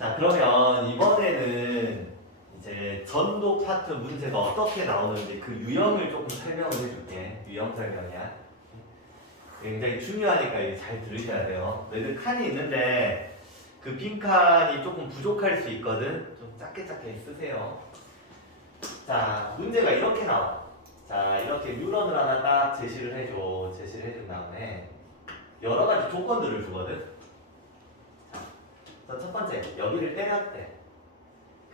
자, 그러면 이번에는 이제 전도 파트 문제가 어떻게 나오는지 그 유형을 조금 설명을 해줄게. 유형 설명이야. 굉장히 중요하니까 이거 잘 들으셔야 돼요. 너희들 칸이 있는데 그 빈칸이 조금 부족할 수 있거든. 좀 작게 쓰세요. 자, 문제가 이렇게 나와. 자, 이렇게 뉴런을 하나 딱 제시를 해줘. 제시를 해준 다음에 여러 가지 조건들을 주거든. 자, 첫 번째, 여기를 때렸대.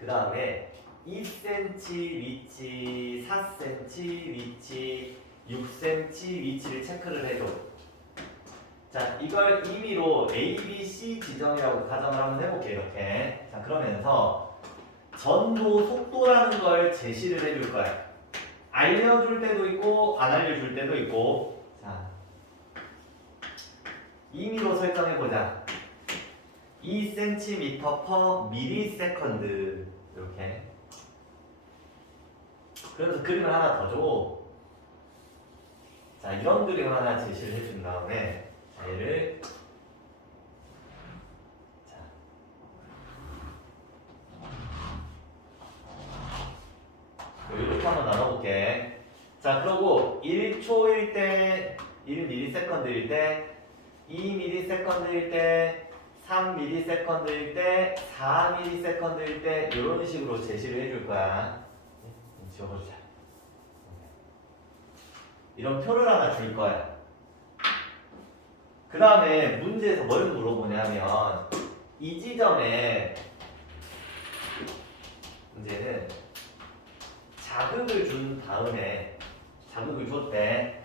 그 다음에 2cm 위치, 4cm 위치, 6cm 위치를 체크를 해줘. 자, 이걸 임의로 A, B, C 지점이라고 가정을 한번 해볼게, 이렇게. 자, 그러면서 전도 속도라는 걸 제시를 해줄 거야. 알려줄 때도 있고, 안 알려줄 때도 있고. 자, 임의로 설정해보자. 2cm per millisecond. 이렇게. 그래서 그림을 하나 더 줘. 자, 이런 그림을 하나 제시를 해준 다음에, 자, 얘를 자, 이렇게 한번 나눠볼게. 자, 그러고 1초일 때, 1ms일 때, 2ms일 때, 3ms일 때, 4ms일 때 이런 식으로 제시를 해줄 거야. 지워보자. 이런 표를 하나 줄 거야. 그 다음에 문제에서 뭘 물어보냐면 이 지점에 문제는 자극을 준 다음에 자극을 줬대.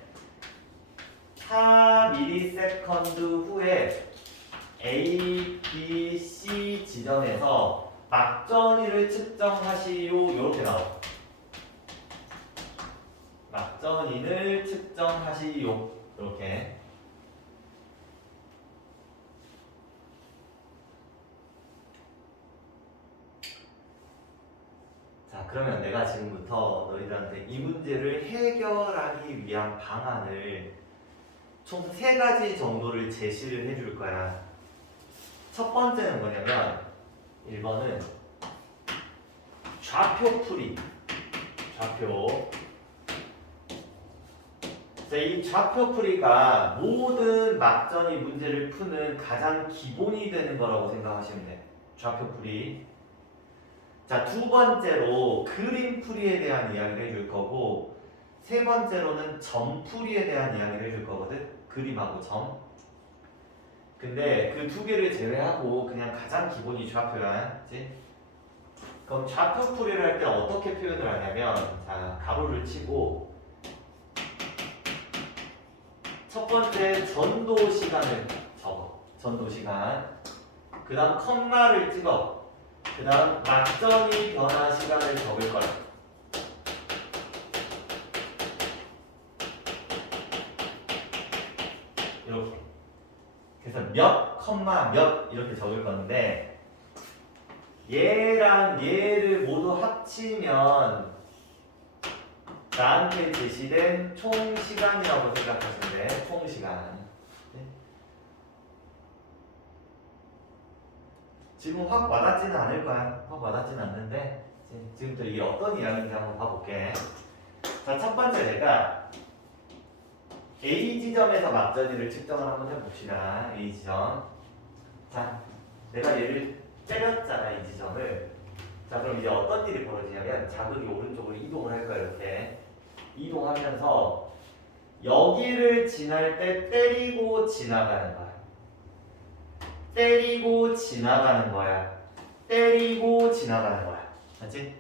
4ms 후에 A, B, C 지점에서 막전위를 측정하시오. 이렇게 나와. 막전위를 측정하시오. 이렇게. 자, 그러면 내가 지금부터 너희들한테 이 문제를 해결하기 위한 방안을 총 3가지 정도를 제시를 해줄 거야. 첫 번째는 뭐냐면 1번은 좌표풀이. 좌표. 자, 이 좌표풀이가 모든 막전위 문제를 푸는 가장 기본이 되는 거라고 생각하시면 돼. 좌표풀이. 자, 두 번째로 그림풀이에 대한 이야기를 해줄 거고, 세 번째로는 점풀이에 대한 이야기를 해줄 거거든. 그림하고 점. 근데 그 두 개를 제외하고 그냥 가장 기본이 좌표야. 그치? 그럼 좌표풀이를 할 때 어떻게 표현을 하냐면, 자, 가로를 치고 첫 번째 전도 시간을 적어. 전도 시간. 그 다음 컴마를 찍어. 그 다음 막전위 변화 시간을 적을 거야. 이렇게. 그래서 몇 컴마 몇 이렇게 적을 건데 얘랑 얘를 모두 합치면 나한테 제시된 총 시간이라고 생각하시면 돼. 총 시간. 지금 확 와닿지는 않을 거야. 확 와닿지는 않는데 지금부터 이게 어떤 이야기인지 한번 봐볼게. 자, 첫 번째 내가 A 지점에서 막전위를 측정을 한번 해봅시다. A 지점. 자, 내가 얘를 때렸잖아, 이 지점을. 자, 그럼 이제 어떤 일이 벌어지냐면 자극이 오른쪽으로 이동을 할 거야. 이렇게 이동하면서 여기를 지날 때 때리고 지나가는 거야. 때리고 지나가는 거야. 때리고 지나가는 거야. 맞지?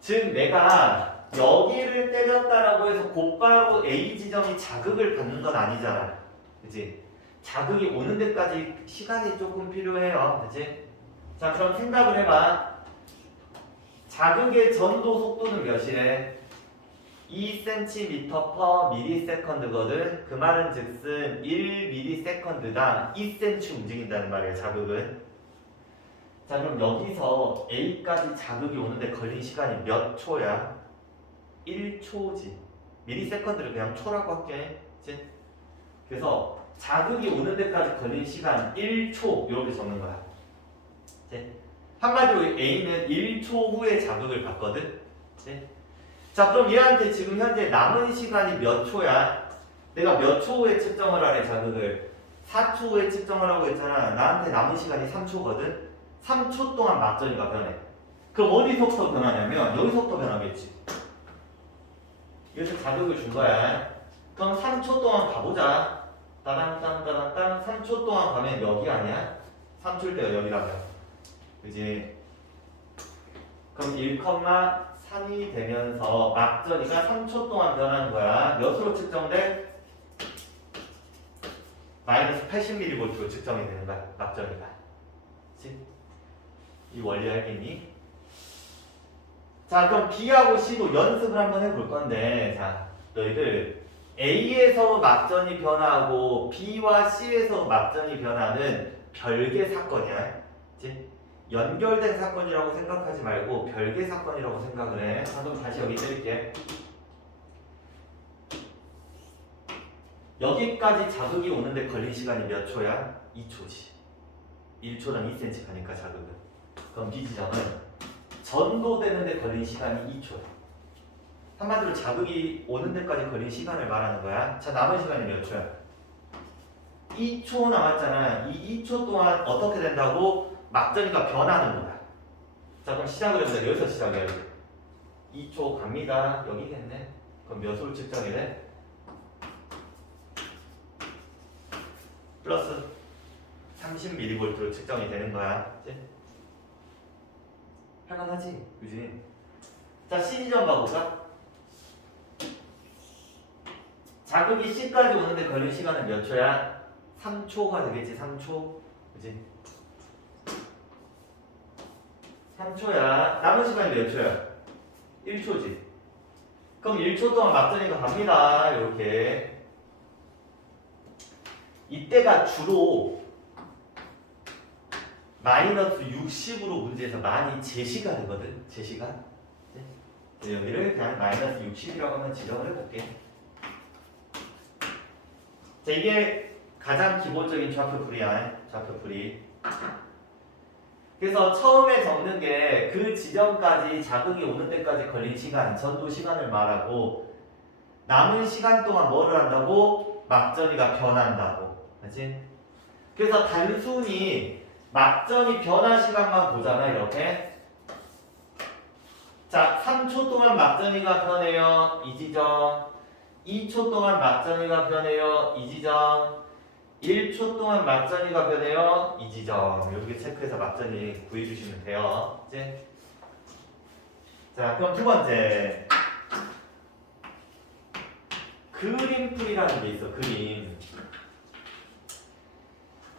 즉 내가 여기를 때렸다라고 해서 곧바로 A 지점이 자극을 받는 건 아니잖아. 그치? 자극이 오는 데까지 시간이 조금 필요해요. 그치? 자, 그럼 생각을 해봐. 자극의 전도 속도는 몇이래? 2cm per millisecond거든. 그 말은 즉슨 1ms당 2cm 움직인다는 말이에요. 자극은. 자, 그럼 여기서 A까지 자극이 오는데 걸린 시간이 몇 초야? 1초지. 밀리세컨드를 그냥 초라고 할게. 그치? 그래서 자극이 오는 데까지 걸린 시간 1초 이렇게 적는 거야. 그치? 한마디로 A는 1초 후에 자극을 받거든. 네? 자, 그럼 얘한테 지금 현재 남은 시간이 몇 초야? 내가 몇 초 후에 측정을 하래 자극을? 4초 후에 측정을 하고 있잖아. 나한테 남은 시간이 3초거든. 3초 동안 막전이가 변해. 그럼 어디서부터 변하냐면 여기서부터 변하겠지. 여기서 자극을 준 거야. 그럼 3초 동안 가보자. 따당땅따당땅 3초 동안 가면 여기 아니야? 3초일 때가 여기라며. 그지? 그럼 1,3이 되면서 막전이가 3초 동안 변하는 거야. 몇으로 측정돼? 마이너스 80mV로 측정이 되는 거야. 막전이가. 그치? 이 원리 알겠니? 자, 그럼 B하고 C도 연습을 한번 해볼 건데, 자, 너희들 A에서 막전이 변하고 B와 C에서 막전이 변하는 별개 사건이야. 그치? 연결된 사건이라고 생각하지 말고 별개 사건이라고 생각을 해. 그럼 다시 여기 뜰게. 여기까지 자극이 오는데 걸린 시간이 몇 초야? 2초지. 1초당 2cm 가니까 자극은. 그럼 B 지점은 전도되는데 걸린 시간이 2초야. 한마디로 자극이 오는 데까지 걸린 시간을 말하는 거야. 자, 남은 시간이 몇 초야? 2초 남았잖아. 이 2초 동안 어떻게 된다고? 막전이가 변하는 거야. 자, 그럼 시작을 해보자. 여기서 시작해야 돼. 2초 갑니다. 여기겠네. 그럼 몇으로 측정이 돼? 플러스 30mV로 측정이 되는 거야. 그치? 할만하지? 그지? 자, C 지점 봐볼까? 자극이 C까지 오는데 걸린 시간은 몇 초야? 3초가 되겠지, 3초. 그지? 3초야. 남은 시간이 몇 초야? 1초지. 그럼 1초 동안 막전이가 갑니다. 이렇게. 이때가 주로 마이너스 60으로 문제에서 많이 제시가 되거든. 제시가. 네? 여기를 그냥 마이너스 60이라고 한번 지정을 해볼게. 자, 이게 가장 기본적인 좌표풀이야. 좌표풀이. 그래서 처음에 적는 게 그 지점까지 자극이 오는 데까지 걸린 시간, 전도 시간을 말하고 남은 시간 동안 뭐를 한다고? 막전이가 변한다고. 그렇지? 그래서 단순히 막전이 변화 시간만 보잖아, 이렇게. 자, 3초 동안 막전이가 변해요. 이 지점. 2초 동안 막전이가 변해요. 이 지점. 1초 동안 막전이가 변해요. 이 지점. 여기 체크해서 막전이 구해주시면 돼요. 이제. 자, 그럼 두 번째. 그림풀이라는 게 있어. 그림.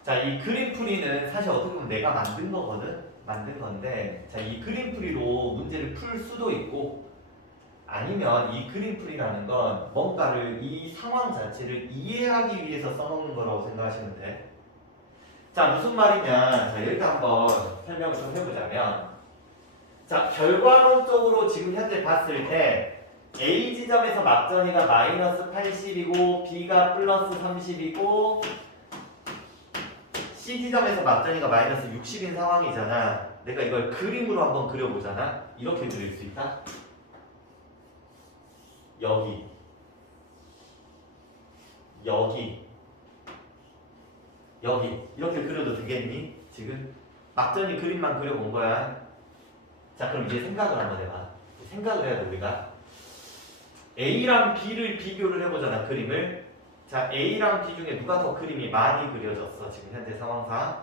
자, 이 그림풀이는 사실 어떻게 보면 내가 만든 거거든. 만든 건데, 자, 이 그림풀이로 문제를 풀 수도 있고, 아니면 이 그림풀이라는 건 뭔가를 이 상황 자체를 이해하기 위해서 써먹는 거라고 생각하시면 돼. 자, 무슨 말이냐? 자, 이렇게 한번 설명을 좀 해보자면, 자, 결과론적으로 지금 현재 봤을 때 A 지점에서 막전이가 마이너스 80이고 B가 플러스 30이고 C 지점에서 막전이가 마이너스 60인 상황이잖아. 내가 이걸 그림으로 한번 그려보잖아. 이렇게 그릴 수 있다. 여기, 여기, 여기 이렇게 그려도 되겠니? 지금 막전이 그림만 그려본 거야. 자, 그럼 이제 생각을 한번 해봐. 생각을 해야 돼, 우리가. A랑 B를 비교를 해보잖아, 그림을. 자, A랑 B 중에 누가 더 그림이 많이 그려졌어? 지금 현재 상황상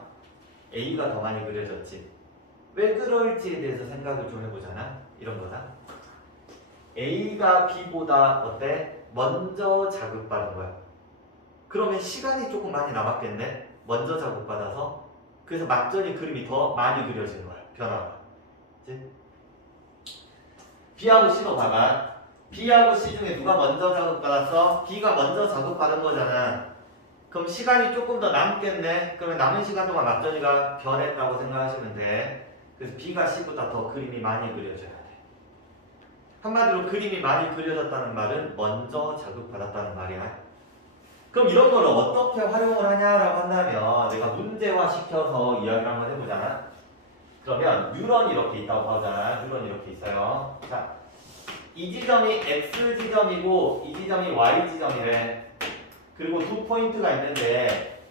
A가 더 많이 그려졌지. 왜 그럴지에 대해서 생각을 좀 해보잖아. 이런 거다. A가 B보다 어때? 먼저 자극받은 거야. 그러면 시간이 조금 많이 남았겠네? 먼저 자극받아서. 그래서 막전이 그림이 더 많이 그려지는 거야. 변화가. 그치? B하고 C로 봐봐. B하고 C 중에 누가 먼저 자극받았어? B가 먼저 자극받은 거잖아. 그럼 시간이 조금 더 남겠네? 그러면 남은 시간 동안 막전이가 변했다고 생각하시면 돼. 그래서 B가 C보다 더 그림이 많이 그려져야 돼. 한마디로 그림이 많이 그려졌다는 말은 먼저 자극받았다는 말이야. 그럼 이런 걸 어떻게 활용을 하냐라고 한다면 내가 문제화 시켜서 이야기를 한번 해보잖아. 그러면 뉴런이 이렇게 있다고 하자. 뉴런이 이렇게 있어요. 자, 이 지점이 x 지점이고 이 지점이 y 지점이래. 그리고 두 포인트가 있는데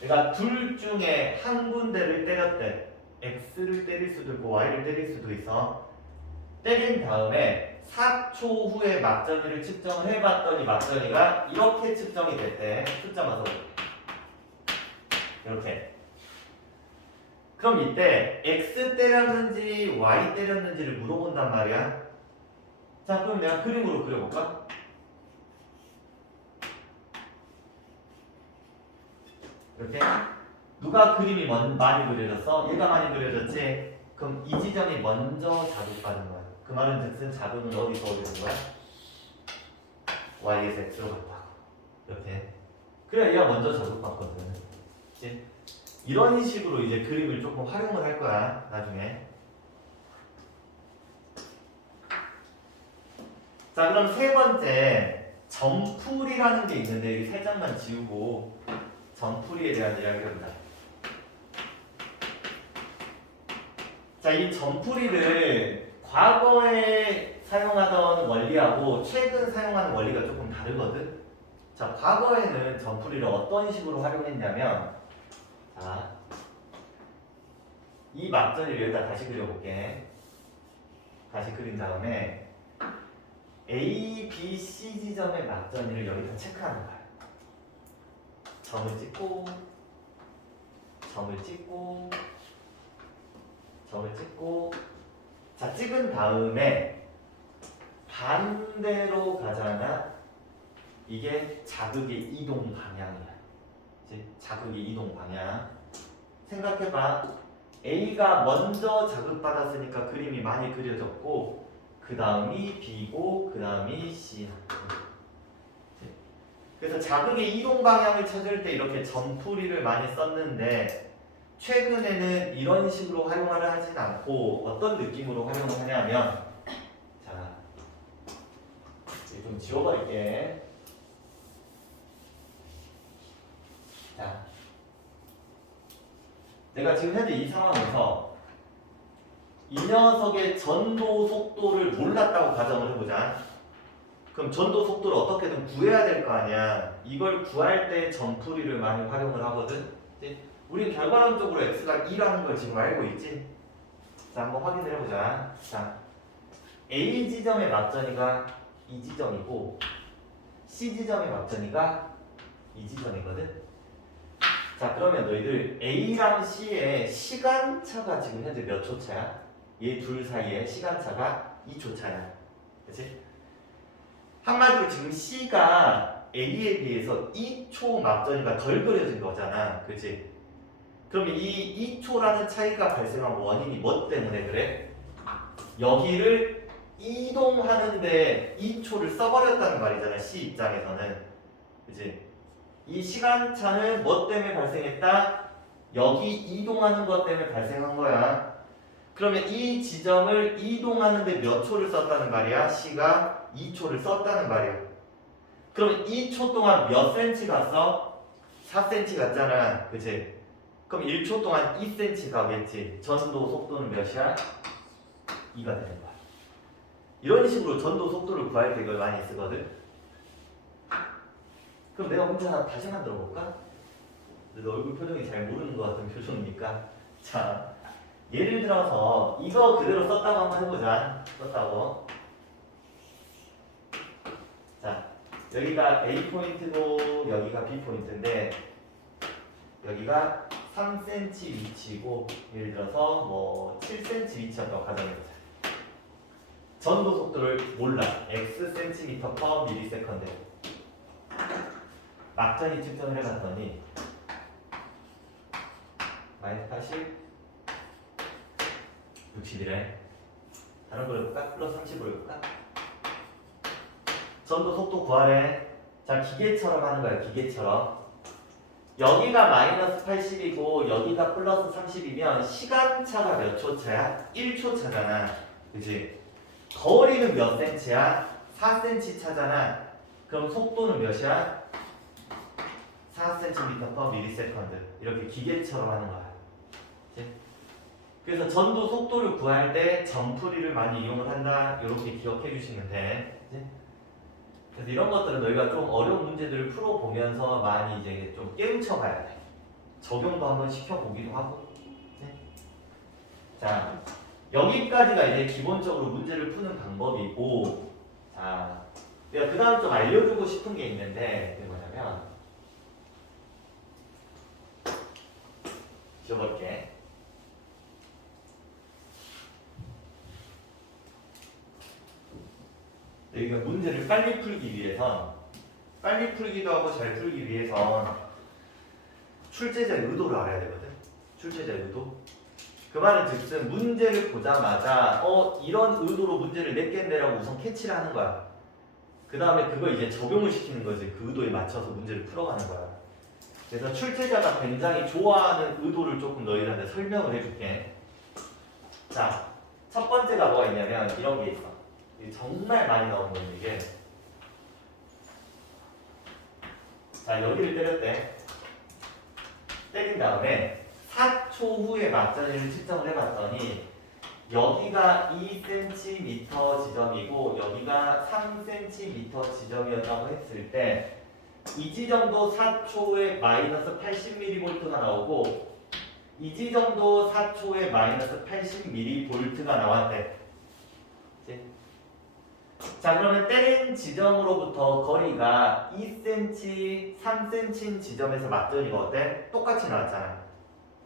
내가 둘 중에 한 군데를 때렸대. x를 때릴 수도 있고 y를 때릴 수도 있어. 때린 다음에 4초 후에 막전이를 측정을 해봤더니 막전이가 이렇게 측정이 됐대. 숫자 맞춰. 이렇게. 그럼 이때 x 때렸는지 y 때렸는지를 물어본단 말이야. 자, 그럼 내가 그림으로 그려볼까? 이렇게. 누가 그림이 많이 그려졌어? 얘가 많이 그려졌지? 그럼 이 지점이 먼저 자극받은 거야. 그 말은 즉슨 자극은 어디서 오는 거야? y에서 x로 갔다. 이렇게. 그래야 얘가 먼저 자극받거든. 그치? 이런 식으로 이제 그림을 조금 활용을 할 거야, 나중에. 자, 그럼 세 번째, 점풀이라는 게 있는데, 여기 살짝만 지우고, 점풀이에 대한 이야기를 해보자. 자, 이 점풀이를 과거에 사용하던 원리하고 최근 사용하는 원리가 조금 다르거든? 자, 과거에는 점풀이를 어떤 식으로 활용했냐면, 자, 이 막전을 여기다 다시 그려볼게. 다시 그린 다음에 A, B, C 지점의 막전이를 여기다 체크하는 거야. 점을 찍고, 점을 찍고, 점을 찍고. 자, 찍은 다음에 반대로 가잖아. 이게 자극의 이동 방향이야. 자극의 이동 방향. 생각해봐. A가 먼저 자극받았으니까 그림이 많이 그려졌고, 그 다음이 B고, 그 다음이 C. 그래서 자극의 이동 방향을 찾을 때 이렇게 점풀이를 많이 썼는데, 최근에는 이런 식으로 활용을 하진 않고 어떤 느낌으로 활용을 하냐면, 자, 이거 좀 지워버릴게. 자, 내가 지금 현재 이 상황에서 이 녀석의 전도 속도를 몰랐다고 가정을 해보자. 그럼 전도 속도를 어떻게든 구해야 될 거 아니야. 이걸 구할 때 점풀이를 많이 활용을 하거든. 우리 결과론적으로 x가 2라는 걸 지금 알고 있지? 자, 한번 확인을 해보자. 자, A 지점의 막전이가 이 지점이고 C 지점의 막전이가 이 지점이거든. 자, 그러면 너희들 A랑 C의 시간차가 지금 현재 몇 초 차야? 얘 둘 사이의 시간차가 2초 차야. 그치? 한마디로 지금 C가 A에 비해서 2초 막전이가 덜 그려진 거잖아. 그치? 그러면 이 2초라는 차이가 발생한 원인이 뭐 때문에 그래? 여기를 이동하는데 2초를 써버렸다는 말이잖아. C 입장에서는. 그치? 이 시간차는 뭐 때문에 발생했다? 여기 이동하는 것 때문에 발생한 거야. 그러면 이 지점을 이동하는데 몇 초를 썼다는 말이야? C가 2초를 썼다는 말이야. 그럼 2초 동안 몇 cm 갔어? 4cm 갔잖아. 그치? 그럼 1초 동안 2cm 가겠지. 전도 속도는 몇이야? 2가 되는 거야. 이런 식으로 전도 속도를 구할 때 이걸 많이 쓰거든. 그럼 내가 문제 하나 다시 만들어 볼까? 너 얼굴 표정이 잘 모르는 것 같은 표정이니까. 자, 예를 들어서 이거 그대로 썼다고 한번 해보자. 썼다고. 자, 여기가 A 포인트고 여기가 B 포인트인데 여기가 3cm 위치고 예를 들어서 뭐 7cm 위치였다고 가정해보자. 전도 속도를 몰라. x cm per millisecond. 막전이 측정을 해봤더니 마이너스 80, 60이래. 다른 걸 해볼까? 플러스 30으로 해볼까? 전도 속도 구하래. 자, 기계처럼 하는 거야. 기계처럼. 여기가 마이너스 80이고 여기가 플러스 30이면 시간차가 몇 초 차야? 1초 차잖아. 그치? 거리는 몇 cm야? 4cm 차잖아. 그럼 속도는 몇이야? 4cm per millisecond. 이렇게 기계처럼 하는 거야. 그치? 그래서 전도 속도를 구할 때 점풀이를 많이 이용을 한다. 이렇게 기억해 주시면 돼. 그치? 그래서 이런 것들은 너희가 좀 어려운 문제들을 풀어보면서 많이 이제 좀 깨우쳐 가야 돼. 적용도 한번 시켜보기도 하고. 네? 자, 여기까지가 이제 기본적으로 문제를 푸는 방법이고, 자, 내가 그 다음 좀 알려주고 싶은 게 있는데, 그게 뭐냐면, 지워볼게. 여기가 문제를 빨리 풀기 위해선, 빨리 풀기도 하고 잘 풀기 위해선 출제자의 의도를 알아야 되거든. 출제자의 의도. 그 말은 즉슨 문제를 보자마자 이런 의도로 문제를 냈겠네라고 우선 캐치를 하는 거야. 그 다음에 그걸 이제 적용을 시키는 거지. 그 의도에 맞춰서 문제를 풀어가는 거야. 그래서 출제자가 굉장히 좋아하는 의도를 조금 너희들한테 설명을 해줄게. 자, 첫 번째가 뭐가 있냐면 이런 게 있어. 이게 정말 많이 나오는 건데 이게. 자, 여기를 때렸대. 때린 다음에 4초 후에 맞전이를 측정을 해봤더니 여기가 2cm 지점이고 여기가 3cm 지점이었다고 했을 때 이 지점도 4초에 마이너스 80mV가 나오고 이 지점도 4초에 마이너스 80mV가 나왔대. 그치? 자, 그러면 때린 지점으로부터 거리가 2cm, 3cm 지점에서 맞전이가 어때? 똑같이 나왔잖아.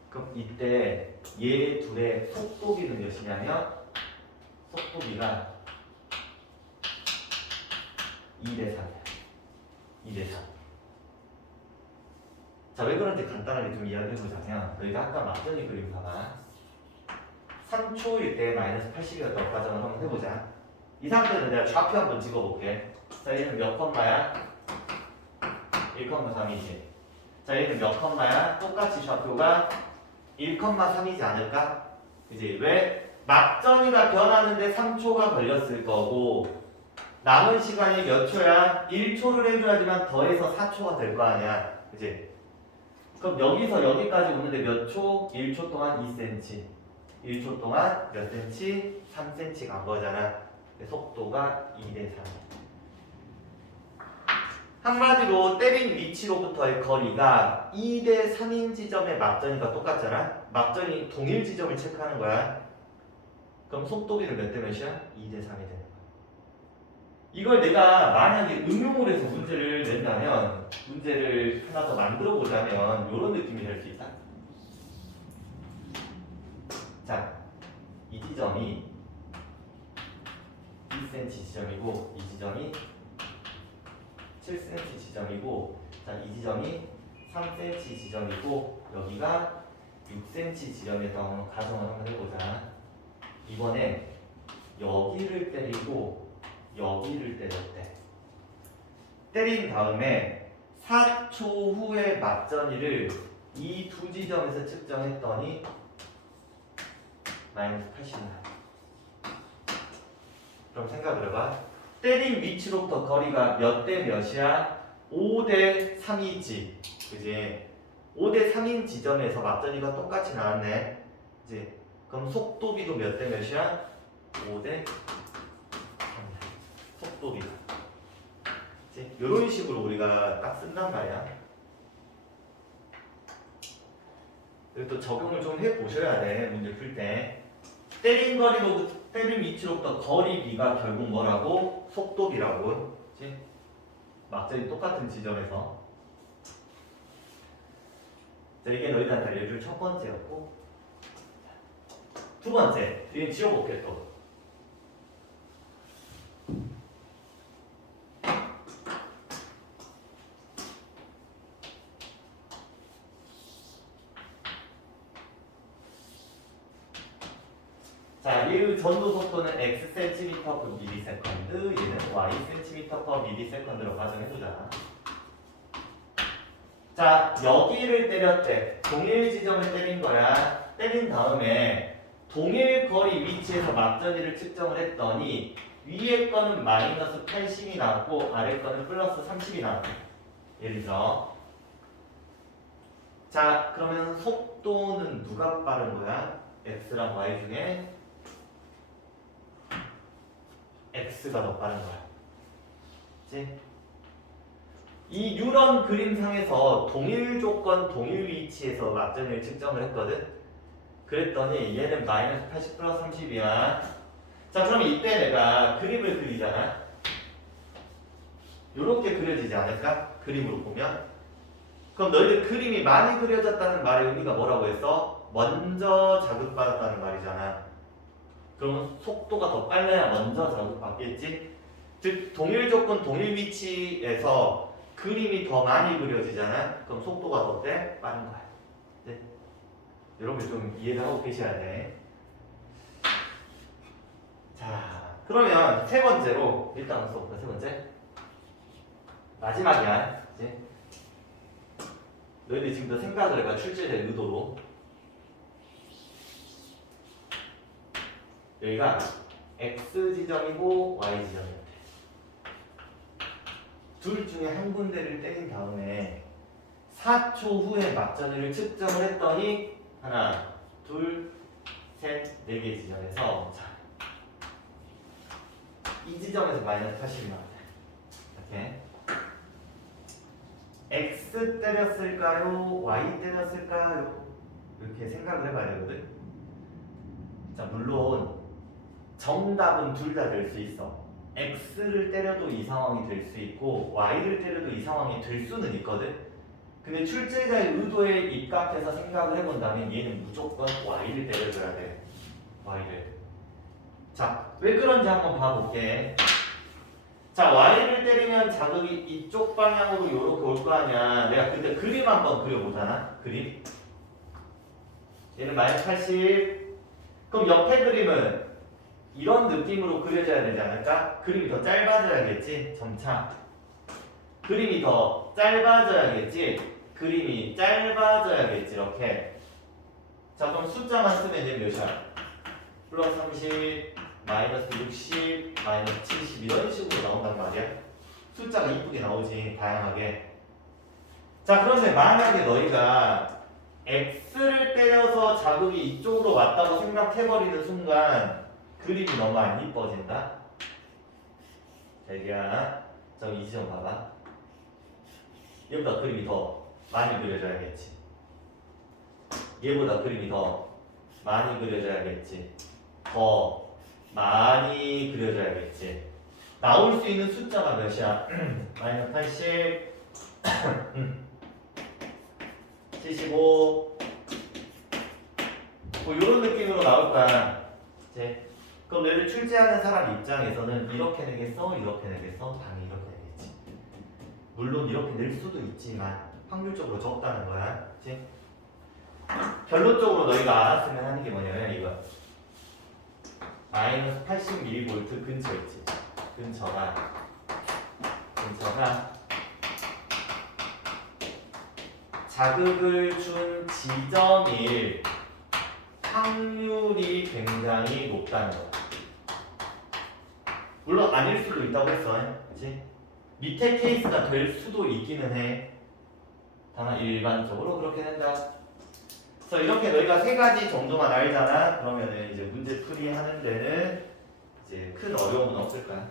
그럼 이때 얘 둘의 속도비는 몇이냐면 속도비가 2대 3이야. 2대 3. 자, 왜 그런지 간단하게 좀 이야기해보자면 너희가 아까 맞전이 그림 봐봐. 3초일 때 마이너스 80이었다고 가정을 한번 해보자. 이 상태는 내가 좌표 한번 찍어볼게. 자, 얘는 몇 컴마야? 1,3이지. 자, 얘는 몇 컴마야? 똑같이 좌표가 1,3이지 않을까? 그지? 왜? 막전이가 변하는데 3초가 걸렸을 거고 남은 시간이 몇 초야? 1초를 해줘야지만 더해서 4초가 될 거 아니야. 그지? 그럼 여기서 여기까지 오는데 몇 초? 1초 동안 2cm 1초 동안 몇 cm? 3cm 간 거잖아. 속도가 2대 3. 한마디로 때린 위치로부터의 거리가 2대 3인 지점의 막전이가 똑같잖아. 막전이 동일 지점을 체크하는 거야. 그럼 속도비는 몇 대 몇이야? 2대 3이 되는 거야. 이걸 내가 만약에 응용을 해서 문제를 낸다면 문제를 하나 더 만들어 보자면 이런 느낌이 될 수 있다. 자, 이 지점이 2cm 지점이고 이 지점이 7cm 지점이고 자, 이 지점이 3cm 지점이고 여기가 6cm 지점에서 가정을 한번 해보자. 이번에 여기를 때리고 여기를 때렸대. 때린 다음에 4초 후에 맞전이를 이 두 지점에서 측정했더니 마이너스 80이야. 그럼 생각을 해봐. 때린 위치로부터 거리가 몇 대 몇이야? 5대 3이지. 그지? 5대 3인 지점에서 맞전이가 똑같이 나왔네. 그지? 그럼 속도비도 몇 대 몇이야? 5대 3이야. 속도비가. 그지? 이런 식으로 우리가 딱 쓴단 말이야. 그리고 또 적용을 좀 해보셔야 돼. 문제 풀 때. 때린 위치로부터 거리비가 결국 뭐라고? 속도비라고. 그치? 막전이 똑같은 지점에서. 자, 이게 너희들한테 알려줄 첫 번째였고. 두 번째. 이건 지워볼게 또. 자, 이 전도 속도는 x cm per millisecond, 얘는 y cm per millisekund로 가정해보자. 자, 여기를 때렸대. 동일 지점을 때린 거야. 때린 다음에 동일 거리 위치에서 막전이를 측정을 했더니 위에 거는 마이너스 80이 나왔고 아래 거는 플러스 30이 나왔대. 예를 들어. 자, 그러면 속도는 누가 빠른 거야? x랑 y 중에 x가 더 빠른 거야. 그치? 이 이런 그림상에서 동일 조건, 동일 위치에서 막전을 측정을 했거든. 그랬더니 얘는 마이너스 80 플러스 30이야. 자, 그러면 이때 내가 그림을 그리잖아. 요렇게 그려지지 않을까? 그림으로 보면. 그럼 너희들 그림이 많이 그려졌다는 말의 의미가 뭐라고 했어? 먼저 자극받았다는 말이잖아. 그러면 속도가 더 빨라야 먼저 자극받겠지? 즉 동일 조건, 동일 위치에서 그림이 더 많이 그려지잖아. 그럼 속도가 더 빠른 거야. 네? 여러분 좀 이해를 하고 계셔야 돼. 자, 그러면 세 번째로 일단 수업부터 세 번째 마지막이야. 이제 너희들이 지금부터 생각을 해봐. 출제될 의도로. 여기가 x 지점이고 y 지점이야. 둘 중에 한 군데를 때린 다음에 4초 후에 막전위를 측정을 했더니 하나, 둘, 셋, 네 개 지점에서 자, 이 지점에서 마이너스 80이 나왔다. 이렇게 x 때렸을까요? y 때렸을까요? 이렇게 생각을 해봐야 되거든. 자, 물론 정답은 둘 다 될 수 있어. x를 때려도 이 상황이 될 수 있고 y를 때려도 이 상황이 될 수는 있거든. 근데 출제자의 의도에 입각해서 생각을 해본다면 얘는 무조건 y를 때려줘야 돼. y를. 자, 왜 그런지 한번 봐볼게. 자, y를 때리면 자극이 이쪽 방향으로 이렇게 올 거 아니야. 내가 그때 그림 한번 그려보잖아. 그림. 얘는 마이너스 80. 그럼 옆에 그림은 이런 느낌으로 그려져야 되지 않을까? 그림이 더 짧아져야겠지? 점차. 그림이 더 짧아져야겠지? 그림이 짧아져야겠지? 이렇게. 자, 그럼 숫자만 쓰면 얘는 몇이야? 플러스 30, 마이너스 60, 마이너스 70 이런 식으로 나온단 말이야. 숫자가 이쁘게 나오지, 다양하게. 자, 그런데 만약에 너희가 x를 때려서 자극이 이쪽으로 왔다고 생각해버리는 순간 그림이 너무 안 이뻐진다. 대기야. 자, 이 지점 봐봐. 얘보다 그림이 더 많이 그려져야겠지. 얘보다 그림이 더 많이 그려져야겠지. 더 많이 그려져야겠지. 나올 수 있는 숫자가 몇이야? 마이너스 80, 75, 뭐 이런 느낌으로 나올 거야. 이제 그럼 너희들 출제하는 사람 입장에서는 이렇게 내겠어? 이렇게 내겠어? 당연히 이렇게 내겠지. 물론 이렇게 낼 수도 있지만 확률적으로 적다는 거야. 그치? 결론적으로 너희가 알았으면 하는 게 뭐냐면 이거 마이너스 80mV 근처 있지. 근처가 자극을 준 지점일 확률이 굉장히 높다는 거야. 물론 아닐 수도 있다고 했어. 그치? 밑에 케이스가 될 수도 있기는 해. 다만 일반적으로 그렇게 된다. 그래서 이렇게 너희가 세 가지 정도만 알잖아. 그러면은 이제 문제 풀이하는 데는 이제 큰 어려움은 없을 거야.